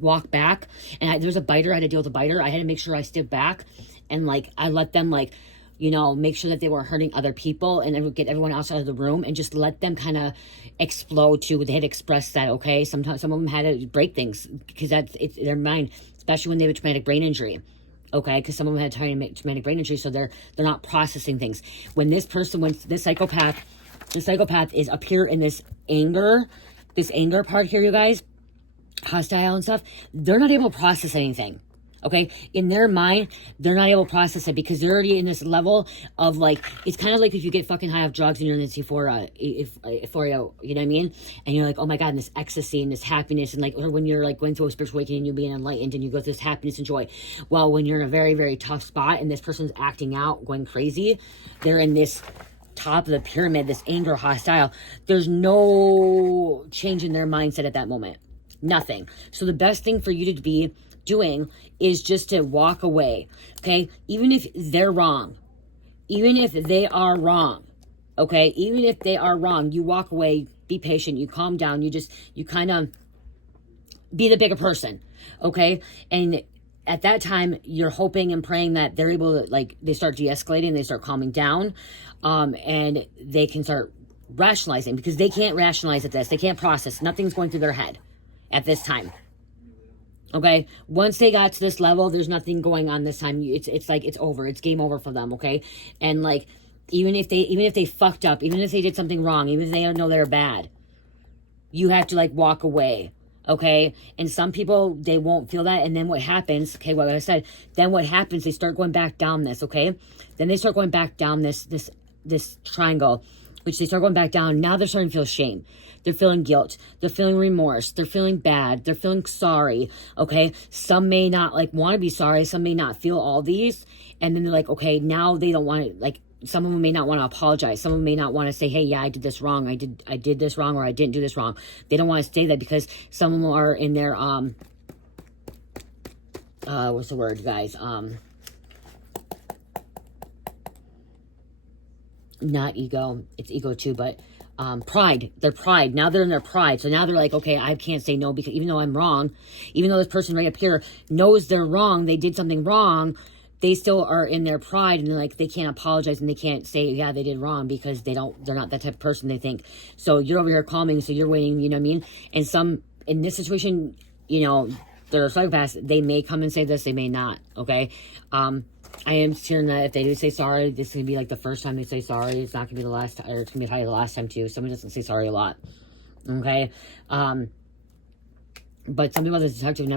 walk back, and there was a biter. I had to deal with a biter. I had to make sure I stood back, and like I let them like, you know, make sure that they weren't hurting other people, and then get everyone else out of the room, and just let them kind of explode too. They had expressed that, okay? Sometimes some of them had to break things because it's their mind, especially when they have a traumatic brain injury. Okay, because some of them had traumatic brain injury, so they're not processing things. When this psychopath is up here in this anger part here, you guys, hostile and stuff, they're not able to process anything. Okay, in their mind, they're not able to process it because they're already in this level of like, it's kind of like if you get fucking high off drugs and you're in this euphoria, you know what I mean? And you're like, oh my God, and this ecstasy and this happiness, and like, or when you're like going through a spiritual awakening and you're being enlightened and you go through this happiness and joy. Well, when you're in a very, very tough spot and this person's acting out, going crazy, they're in this top of the pyramid, this anger, hostile. There's no change in their mindset at that moment. Nothing. So the best thing for you to be doing is just to walk away, okay? Even if they're wrong, even if they are wrong, okay? Even if they are wrong, you walk away, be patient, you calm down, you kind of be the bigger person, okay? And at that time, you're hoping and praying that they're able to, like, they start de-escalating, they start calming down, and they can start rationalizing, because they can't rationalize at this. They can't process. Nothing's going through their head at this time. Okay, once they got to this level, there's nothing going on this time. It's like it's over. It's game over for them. Okay, and like even if they fucked up, even if they did something wrong, even if they don't know they're bad, you have to like walk away. Okay, and some people, they won't feel that, and then what happens? Okay, what I said. Then what happens? They start going back down this. Okay, then they start going back down this triangle, which they start going back down. Now they're starting to feel shame. They're feeling guilt. They're feeling remorse. They're feeling bad. They're feeling sorry. Okay. Some may not like want to be sorry. Some may not feel all these. And then they're like, okay, now they don't want to, like, some of them may not want to apologize. Some of them may not want to say, hey, yeah, I did this wrong. I did this wrong, or I didn't do this wrong. They don't want to say that because some of them are in their, what's the word, guys? Not ego. It's ego too, but pride. Their pride. Now they're in their pride. So now they're like, okay, I can't say no, because even though I'm wrong, even though this person right up here knows they're wrong, they did something wrong, they still are in their pride, and they're like, they can't apologize, and they can't say, yeah, they did wrong, because they're not that type of person, they think. So you're over here calming, so you're waiting, you know what I mean? And some, in this situation, you know, they're psychopaths, they may come and say this, they may not, okay? I am hearing that if they do say sorry, this is going to be like the first time they say sorry. It's not going to be the last time, or it's going to be probably the last time too. Someone doesn't say sorry a lot. Okay? But some people, as a detective, never